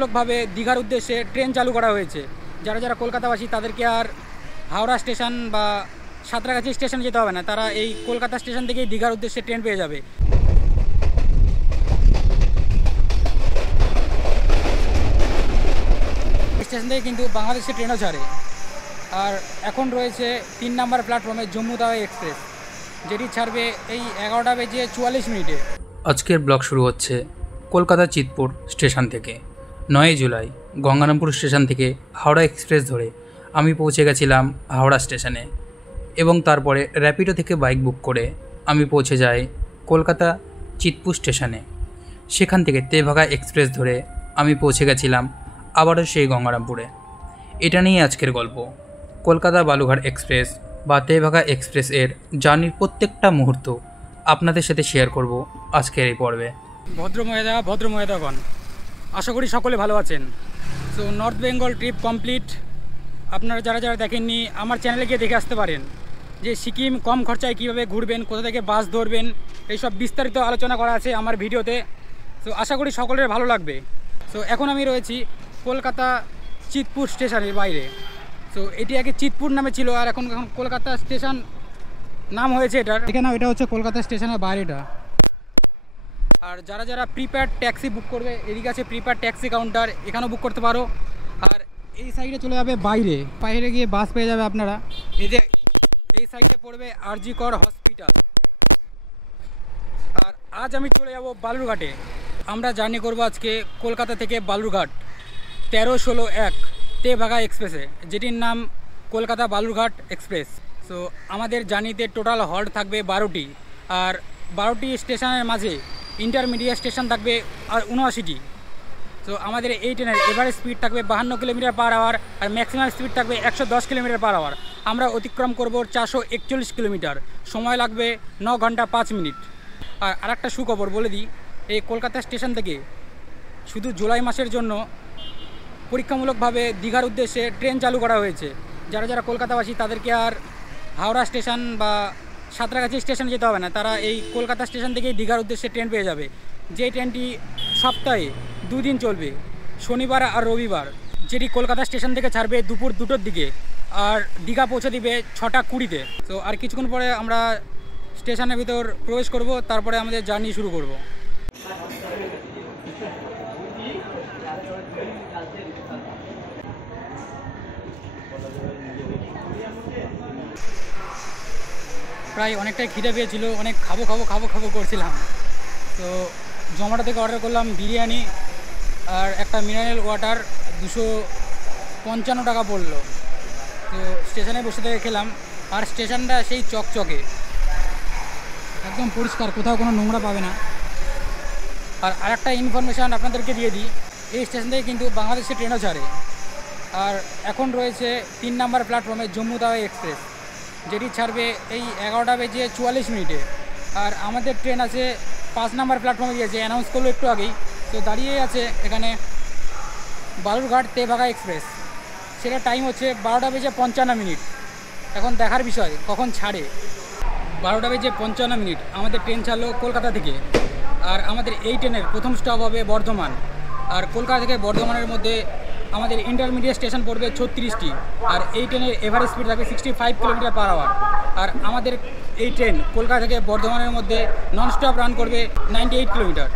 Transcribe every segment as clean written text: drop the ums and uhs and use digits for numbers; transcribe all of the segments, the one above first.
পরীক্ষামূলকভাবে দীঘার উদ্দেশ্যে ট্রেন চালু করা হয়েছে। যারা যারা কলকাতাবাসী তাদেরকে আর হাওড়া স্টেশন বা সাঁতরাগাছি স্টেশন যেতে হবে না, তারা এই কলকাতা স্টেশন থেকেই দীঘার উদ্দেশ্যে ট্রেন পেয়ে যাবে। স্টেশন থেকে কিন্তু বাংলাদেশের ট্রেনও ছাড়ে। আর এখন রয়েছে 3 নম্বর প্ল্যাটফর্মে জম্মু তাওয়াই এক্সপ্রেস, যেটি ছাড়বে এই 11:44 আজকের ব্লগ শুরু হচ্ছে কলকাতা চিতপুর স্টেশন থেকে। 9 জুলাই গঙ্গারামপুর স্টেশন থেকে হাওড়া এক্সপ্রেস ধরে আমি পৌঁছে গেছিলাম হাওড়া স্টেশনে এবং তারপরে র্যাপিডো থেকে বাইক বুক করে আমি পৌঁছে যাই কলকাতা চিতপুর স্টেশনে। সেখান থেকে তেভাগা এক্সপ্রেস ধরে আমি পৌঁছে গেছিলাম আবারও সেই গঙ্গারামপুরে। এটা নিয়ে আজকের গল্প। কলকাতা বালুঘাট এক্সপ্রেস বা তেভাগা এক্সপ্রেস এর জার্নির প্রত্যেকটা মুহূর্ত আপনাদের সাথে শেয়ার করব আজকের এই পর্বে। ভদ্রমহিলাগণ, আশা করি সকলে ভালো আছেন। So north Bengal trip complete. আপনারা যারা যারা দেখেননি আমার চ্যানেলে গিয়ে দেখে আসতে পারেন যে সিকিম কম খরচায় কীভাবে ঘুরবেন, কোথা থেকে বাস ধরবেন, এইসব বিস্তারিত আলোচনা করা আছে আমার ভিডিওতে। সো আশা করি সকলের ভালো লাগবে। সো এখন আমি রয়েছি কলকাতা চিতপুর স্টেশনের বাইরে। সো এটি আগে চিতপুর নামে ছিল, আর এখন কলকাতা স্টেশন নাম হয়েছে এটার। এখানে এটা হচ্ছে কলকাতা স্টেশনের বাইরেটা। আর যারা যারা প্রিপেয়ার্ড ট্যাক্সি বুক করবে, এদিকে আছে প্রিপেয়ার্ড ট্যাক্সি কাউন্টার, এখানেও বুক করতে পারো। আর এই সাইডে চলে যাবে বাইরে গিয়ে বাস পেয়ে যাবে আপনারা। এই সাইডে পড়বে আরজি কর হসপিটাল। আর আজ আমি চলে যাব বালুরঘাটে। আমরা জার্নি করব আজকে কলকাতা থেকে বালুরঘাট 13-16-1 তেভাগা এক্সপ্রেসে, যেটির নাম কলকাতা বালুরঘাট এক্সপ্রেস। সো আমাদের জার্নিতে টোটাল হল্ট থাকবে 12টি, আর 12টি স্টেশনের মাঝে ইন্টারমিডিয়েট স্টেশন থাকবে আর 79টি। তো আমাদের এই ট্রেনের এভারেজ স্পিড থাকবে 52 কিলোমিটার পার আওয়ার, আর ম্যাক্সিমাম স্পিড থাকবে 110 কিলোমিটার পার আওয়ার। আমরা অতিক্রম করব 441 কিলোমিটার, সময় লাগবে 9 ঘন্টা 5 মিনিট। আর আরেকটা সুখবর বলে দিই, এই কলকাতা স্টেশন থেকে শুধু জুলাই মাসের জন্য পরীক্ষামূলকভাবে দীঘার উদ্দেশ্যে ট্রেন চালু করা হয়েছে। যারা যারা কলকাতাবাসী তাদেরকে আর হাওড়া স্টেশন বা সাঁতরাগাছি স্টেশন যেতে হবে না, তারা এই কলকাতা স্টেশন থেকেই দীঘার উদ্দেশ্যে ট্রেন পেয়ে যাবে। যে ট্রেনটি সপ্তাহে 2 দিন চলবে, শনিবার আর রবিবার, যেটি কলকাতা স্টেশন থেকে ছাড়বে দুপুর 2টোর দিকে আর দীঘা পৌঁছে দিবে 6:20-তে। তো আর কিছুক্ষণ পরে আমরা স্টেশনের ভিতর প্রবেশ করব, তারপরে আমাদের জার্নি শুরু করব। প্রায় অনেকটাই খিদে পেয়েছিল, অনেক খাবো করছিলাম। তো জোম্যাটো থেকে অর্ডার করলাম বিরিয়ানি আর একটা মিনারেল ওয়াটার, 255 টাকা পড়লো। তো স্টেশনে বসে থেকে খেলাম। আর স্টেশনটা সেই চকচকে, একদম পরিষ্কার, কোথাও কোনো নোংরা পাবে না। আর আরেকটা ইনফরমেশান আপনাদেরকে দিয়ে দিই, এই স্টেশন থেকে কিন্তু বাংলাদেশের ট্রেনও ছাড়ে। আর এখন রয়েছে 3 নম্বর প্ল্যাটফর্মে জম্মু তাওয়াই এক্সপ্রেস, যেটি ছাড়বে এই 11:44। আর আমাদের ট্রেন আছে 5 নম্বর প্ল্যাটফর্মে দিয়েছে, অ্যানাউন্স করলো একটু আগেই। তো দাঁড়িয়ে আছে এখানে বালুরঘাট তেভাগা এক্সপ্রেস, সেটা টাইম হচ্ছে 12:55। এখন দেখার বিষয় কখন ছাড়ে। 12:55 আমাদের ট্রেন ছাড়লো কলকাতা থেকে। আর আমাদের এই ট্রেনের প্রথম স্টপ হবে বর্ধমান। আর কলকাতা থেকে বর্ধমানের মধ্যে আমাদের ইন্টারমিডিয়েট স্টেশন পড়বে 36টি। আর এই ট্রেনের এভারেজ স্পিড থাকবে 65 কিলোমিটার পার আওয়ার। আর আমাদের এই ট্রেন কলকাতা থেকে বর্ধমানের মধ্যে নন স্টপ রান করবে 98 কিলোমিটার।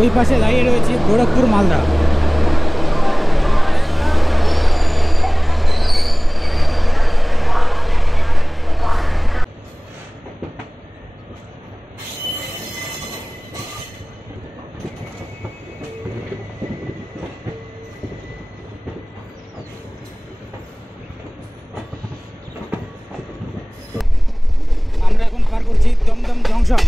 ওই পাশে দাঁড়িয়ে রয়েছে গোরখপুর মালদা। আমরা এখন পার করছি দমদম জংশন।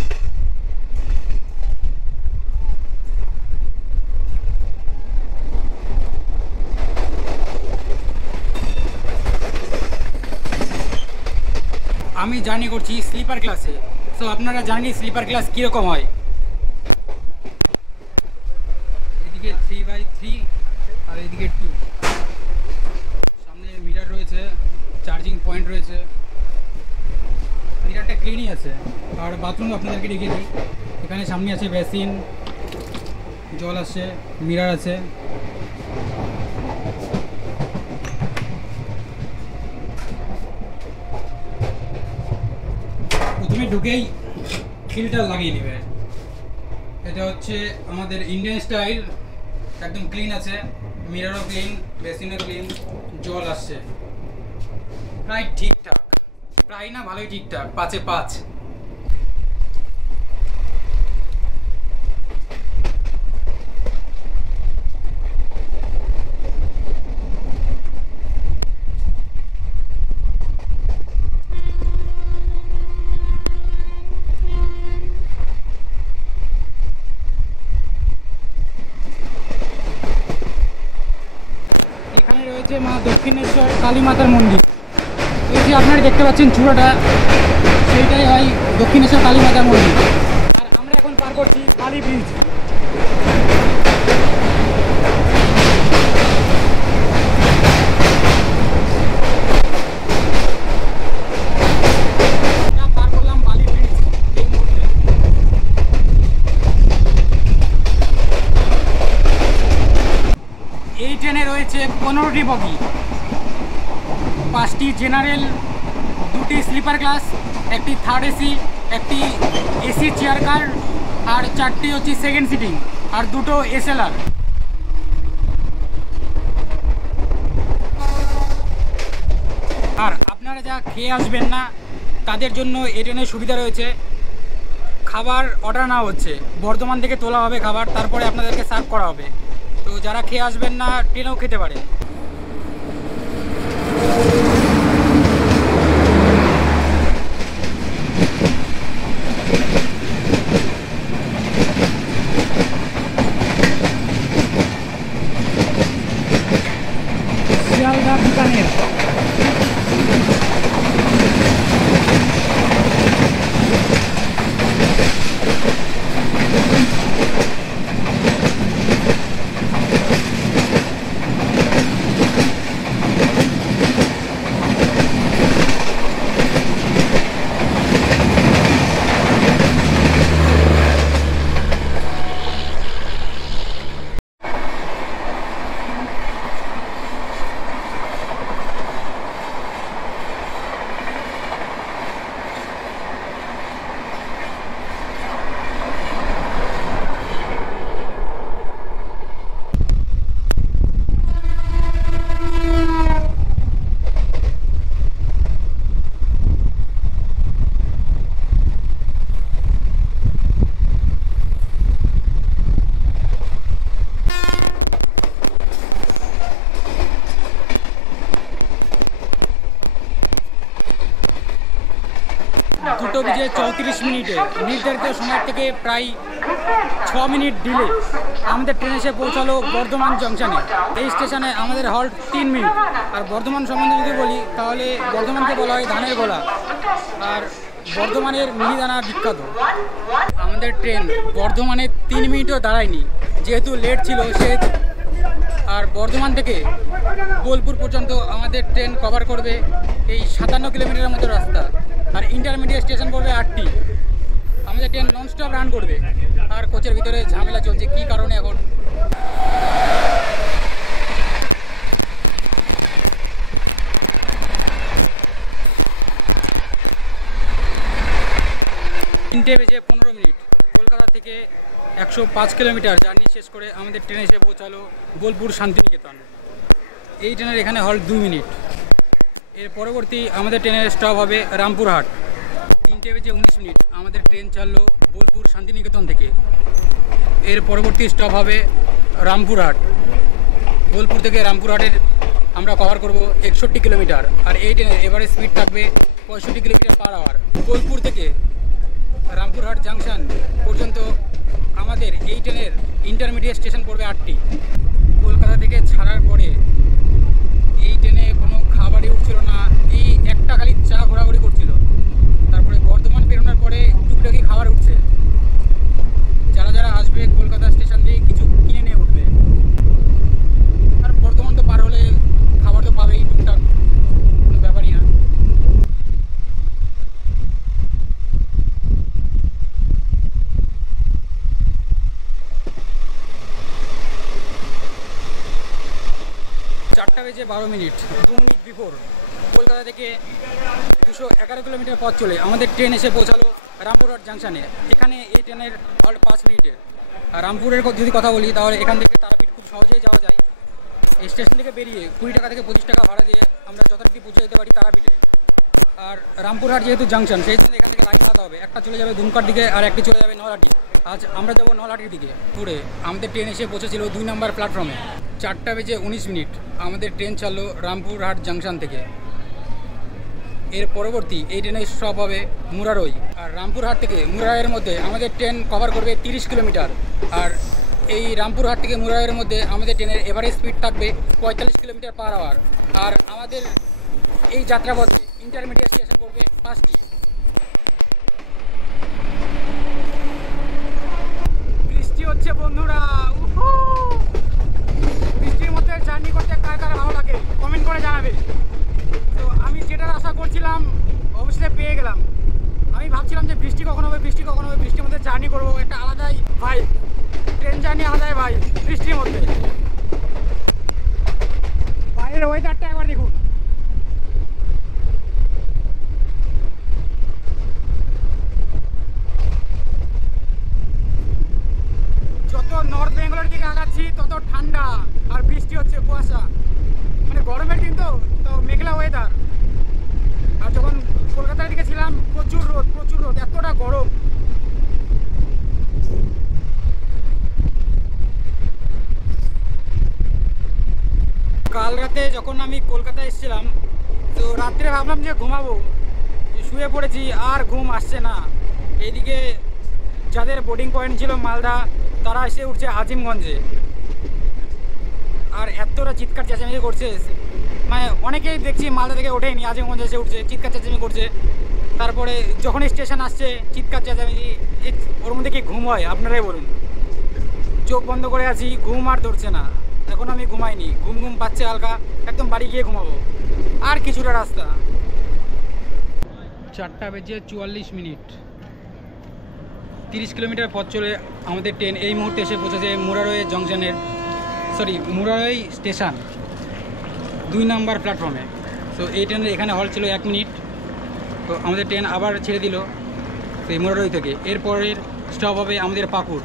আমি জার্নি করছি স্লিপার ক্লাসে। সো আপনারা জানেন স্লিপার ক্লাস কীরকম হয়। এদিকে 3/3 আর এদিকে 2, সামনে মিরার রয়েছে, চার্জিং পয়েন্ট রয়েছে, মিরারটা ক্লিনই আছে। আর বাথরুম আপনাদেরকে দেখিয়ে দিই, এখানে সামনে আছে বেসিন, জল আছে, মিরার আছে। প্রথমে ঢুকেই ফিল্টার লাগিয়ে নেবে। এটা হচ্ছে আমাদের ইন্ডিয়ান স্টাইল, একদম ক্লিন আছে, মিরারও ক্লিন, বেসিনও ক্লিন, জল আসছে প্রায় ঠিকঠাক, প্রায় না ভালোই ঠিকঠাক, 5-এ 5। এখানে রয়েছে মা দক্ষিণেশ্বর কালী মাতার মন্দির। এই যে আপনারা দেখতে পাচ্ছেন চূড়াটা, সেইটাই হয় দক্ষিণেশ্বর কালী মাতার মন্দির। আর আমরা এখন পার করছি কালী ব্রিজ। পার করলাম বালি ব্রিজ এই মুহূর্তে। এই ট্রেনে রয়েছে 15টি বগি, 5টি জেনারেল, 2টি স্লিপার ক্লাস, একটি থার্ড এসি, একটি এসি চেয়ার কার, আর 4টি হচ্ছে সেকেন্ড সিটিং, আর 2টো এসএলআর। আর আপনারা যা খেয়ে আসবেন না তাদের জন্য এই ট্রেনের সুবিধা রয়েছে, খাবার অর্ডার না হচ্ছে, বর্ধমান থেকে তোলা হবে খাবার, তারপরে আপনাদেরকে সার্ভ করা হবে। তো যারা খেয়ে আসবেন না ট্রেনেও খেতে পারেন। শিয়ালদা বিকানের দুটো বেজে 34 মিনিটে নির্ধারিত সময় থেকে প্রায় 6 মিনিট ডিলে আমাদের ট্রেন এসে পৌঁছালো বর্ধমান জংশনে। এই স্টেশনে আমাদের হল্ট 3 মিনিট। আর বর্ধমান সম্বন্ধে যদি বলি তাহলে বর্ধমানকে বলা হয় ধানের গোলা, আর বর্ধমানের মিহিদানা বিখ্যাত। আমাদের ট্রেন বর্ধমানে 3 মিনিটও দাঁড়ায়নি, যেহেতু লেট ছিল সেহেতু। আর বর্ধমান থেকে বোলপুর পর্যন্ত আমাদের ট্রেন কভার করবে এই 57 কিলোমিটারের মতো রাস্তা। আর ইন্টারমিডিয়েট স্টেশন পড়বে 8টি। আমাদের ট্রেন ননস্টপ রান করবে। আর কোচের ভিতরে ঝামেলা চলছে, কী কারণে এখন তিনটে বেজে 15 মিনিট কলকাতা থেকে 105 কিলোমিটার জার্নি শেষ করে আমাদের ট্রেন এসে পৌঁছালো বোলপুর শান্তিনিকেতন। এই ট্রেনের এখানে হল্ট 2 মিনিট। এর পরবর্তী আমাদের ট্রেনের স্টপ হবে রামপুরহাট। 3টে বেজে 19 মিনিট আমাদের ট্রেন ছাড়লো বোলপুর শান্তিনিকেতন থেকে। এর পরবর্তী স্টপ হবে রামপুরহাট। বোলপুর থেকে রামপুরহাটের আমরা কভার করব 61 কিলোমিটার। আর এই ট্রেনের এভারেজ স্পিড থাকবে 65 কিলোমিটার পার আওয়ার। বোলপুর থেকে রামপুরহাট জাংশন পর্যন্ত আমাদের এই ট্রেনের ইন্টারমিডিয়েট স্টেশন পড়বে 8টি। কলকাতা থেকে ছাড়ার পরে এই ট্রেনে কোনো খাবারই উঠছিল না, এই একটা খালি চা ঘোরাঘুরি করছিল। তারপরে বর্ধমান বেরোনোর পরে একটু 4:12, 2 মিনিট বিফোর কলকাতা থেকে 211 কিলোমিটার পথ চলে আমাদের ট্রেন এসে পৌঁছালো রামপুরহাট জাংশনে। এখানে এই ট্রেনের হল্ট 5 মিনিটের। আর রামপুরের যদি কথা বলি তাহলে এখান থেকে তারাপীঠ খুব সহজেই যাওয়া যায়। এই স্টেশন থেকে বেরিয়ে 20 টাকা থেকে 25 টাকা ভাড়া দিয়ে আমরা যথারীতি পৌঁছে যেতে পারি তারাপীঠে। আর রামপুরহাট যেহেতু জাংশন, সেই জন্য এখান থেকে লাইন আলাদা হবে। একটা চলে যাবে দুমকার দিকে আর একটি চলে যাবে নলহাটি। আজ আমরা যাবো নলহাটির দিকে ঘুরে। আমাদের ট্রেন এসে পৌঁছেছিল 2 নম্বর প্ল্যাটফর্মে। 4:19 আমাদের ট্রেন ছাড়লো রামপুরহাট জাংশন থেকে। এর পরবর্তী এই ট্রেনের স্টপ হবে মুরারই। আর রামপুরহাট থেকে মুরারইয়ের মধ্যে আমাদের ট্রেন কভার করবে 30 কিলোমিটার। আর এই রামপুরহাট থেকে মুরারইয়ের মধ্যে আমাদের ট্রেনের এভারেজ স্পিড থাকবে 45 কিলোমিটার পার আওয়ার। আর আমাদের এই যাত্রাপথে ইন্টারমিডিয়েট স্টেশন পড়বে 5টি। বৃষ্টি হচ্ছে বন্ধুরা, বৃষ্টির মধ্যে জার্নি করতে কার কার ভালো লাগে কমেন্ট করে জানাবে। তো আমি যেটার আশা করছিলাম অবশ্যই পেয়ে গেলাম। আমি ভাবছিলাম যে বৃষ্টি কখন হবে, বৃষ্টির মধ্যে জার্নি করবো, একটা আলাদাই ভাই, ট্রেন জার্নি আলাদাই ভাই বৃষ্টির মধ্যে। বাইরের ওয়েদারটা একবার দেখুন। যত নর্থ বেঙ্গলের দিকে আগাচ্ছি তত ঠান্ডা আর বৃষ্টি হচ্ছে, কুয়াশা, মানে গরমের দিন তো মেঘলা ওয়েদার। আর যখন কলকাতার দিকে ছিলাম প্রচুর রোদ, এতটা গরম। কাল রাতে যখন আমি কলকাতায় এসেছিলাম তো রাত্রে ভাবলাম যে ঘুমাবো, শুয়ে পড়েছি, আর ঘুম আসছে না। এইদিকে যাদের বোর্ডিং পয়েন্ট ছিল মালদা, তারা এসে উঠছে আজিমগঞ্জে। আর এতটা চিৎকার চেঁচামেচি করছে, মানে অনেকেই দেখছি মালদা থেকে ওঠেনি, আজিমগঞ্জে এসে উঠছে, চিৎকার চেঁচামেচি করছে। তারপরে যখন স্টেশন আসছে চিৎকার চেঁচামেচি, ওর মধ্যে কি ঘুম হয় আপনারাই বলুন। চোখ বন্ধ করে আছি, ঘুম আর ধরছে না। এখন আমি ঘুমাইনি, ঘুম পাচ্ছে হালকা, একদম বাড়ি গিয়ে ঘুমাবো। আর কিছুটা রাস্তা। 4:44, 30 কিলোমিটার পথ চলে আমাদের ট্রেন এই মুহূর্তে এসে পৌঁছেছে মুরারই স্টেশন 2 নম্বর প্ল্যাটফর্মে। তো এই ট্রেনের এখানে হল্ট ছিল 1 মিনিট। তো আমাদের ট্রেন আবার ছেড়ে দিল সেই মুরারই থেকে। এরপরের স্টপ হবে আমাদের পাকুড়।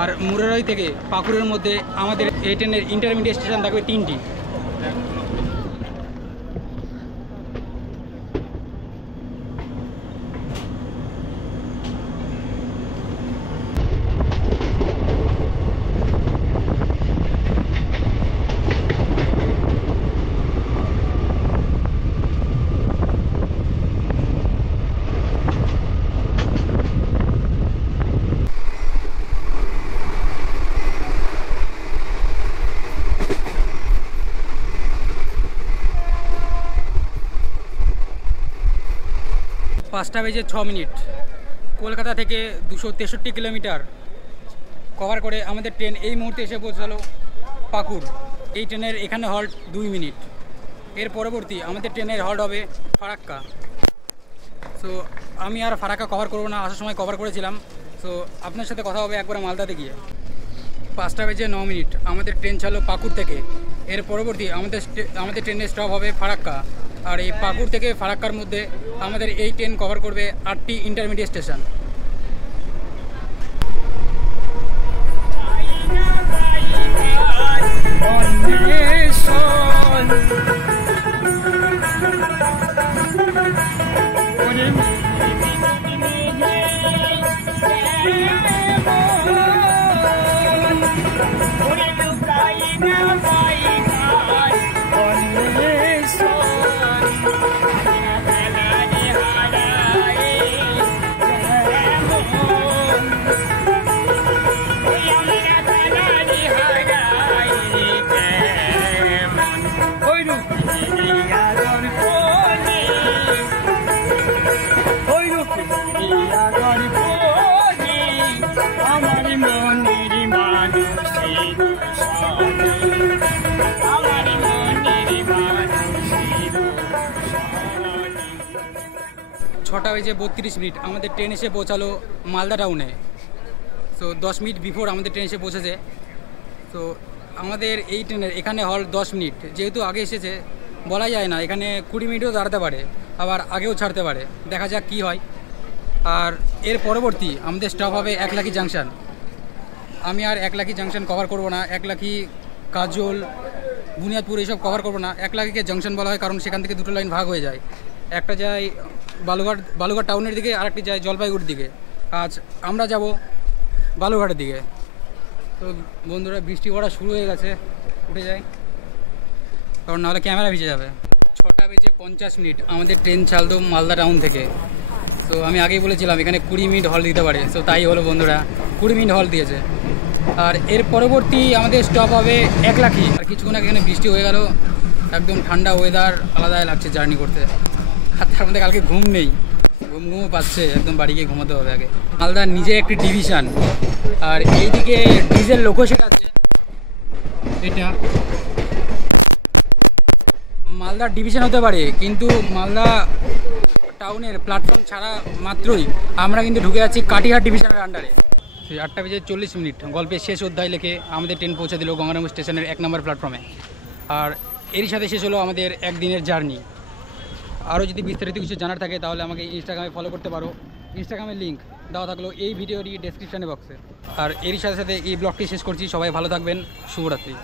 আর মুরারই থেকে পাকুড়ের মধ্যে আমাদের এই ট্রেনের ইন্টারমিডিয়েট স্টেশন থাকবে 3টি। পাঁচটা বেজে 6 কলকাতা থেকে 263 কিলোমিটার কভার করে আমাদের ট্রেন এই মুহূর্তে এসে পৌঁছালো পাকুড়। এই ট্রেনের এখানে হল্ট 2 মিনিট। এর পরবর্তী আমাদের ট্রেনের হল্ট হবে ফারাক্কা। সো আমি আর ফারাক্কা কভার করবো না, আসার সময় কভার করেছিলাম। সো আপনার সাথে কথা হবে একবার মালদাতে গিয়ে। 5:09 আমাদের ট্রেন ছাড়লো পাকুড় থেকে। এর পরবর্তী আমাদের ট্রেনের স্টপ হবে ফারাক্কা। আর এই পাকুড় থেকে ফারাক্কার মধ্যে আমাদের এই ট্রেন কভার করবে 8টি ইন্টারমিডিয়েট স্টেশন। ছটা বেজে 32 আমাদের ট্রেন এসে পৌঁছালো মালদা টাউনে। তো 10 মিনিট বিফোর আমাদের ট্রেন এসে পৌঁছেছে। তো আমাদের এই ট্রেনের এখানে হল 10 মিনিট, যেহেতু আগে এসেছে বলা যায় না, এখানে 20 মিনিটও দাঁড়াতে পারে, আবার আগেও ছাড়তে পারে, দেখা যাক কি হয়। আর এর পরবর্তী আমাদের স্টপ হবে একলাখি জাংশন। আমি আর একলাখি জাংশন কভার করব না, একলাখি, কাজল, বুনিয়াদপুর এইসব কভার করব না। একলাখিকে জাংশন বলা হয় কারণ সেখান থেকে দুটো লাইন ভাগ হয়ে যায়, একটা যায় বালুঘাট টাউনের দিকে, আর একটি যায় জলপাইগুড়ির দিকে। আজ আমরা যাব বালুঘাটের দিকে। তো বন্ধুরা, বৃষ্টি পড়া শুরু হয়ে গেছে, উঠে যায় কারণ নাহলে ক্যামেরা ভিজে যাবে। 6:50 আমাদের ট্রেন ছাড়লো মালদা টাউন থেকে। তো আমি আগেই বলেছিলাম এখানে 20 মিনিট হল দিতে পারে, তো তাই হলো বন্ধুরা, 20 মিনিট হল দিয়েছে। আর এর পরবর্তী আমাদের স্টপ হবে একলাখি। আর কিছুক্ষণ আগে এখানে বৃষ্টি হয়ে গেল, একদম ঠান্ডা ওয়েদার, আলাদাই লাগছে জার্নি করতে। আর তার মধ্যে কালকে ঘুম নেই, ঘুমও পাচ্ছে, একদম বাড়ি গিয়ে ঘুমাতে হবে আগে। মালদার নিজে একটি ডিভিশন, আর এইদিকে ডিজেল লোকোশেড আছে। এটা মালদার ডিভিশন হতে পারে, কিন্তু মালদা টাউনের প্ল্যাটফর্ম ছাড়া মাত্রই আমরা কিন্তু ঢুকে যাচ্ছি কাটিহার ডিভিশনের আন্ডারে। 8:40 গল্পের শেষ অধ্যায় লিখে আমাদের ট্রেন পৌঁছে দিল গঙ্গারামপুর স্টেশনের 1 নম্বর প্ল্যাটফর্মে। আর এরই সাথে শেষ হলো আমাদের একদিনের জার্নি। আরও যদি বিস্তারিত কিছু জানার থাকে তাহলে আমাকে ইনস্টাগ্রামে ফলো করতে পারো, ইনস্টাগ্রামের লিঙ্ক দেওয়া থাকলো এই ভিডিওরই ডেসক্রিপশানে বক্সে। আর এরই সাথে সাথে এই ব্লগটি শেষ করছি। সবাই ভালো থাকবেন, শুভরাত্রি।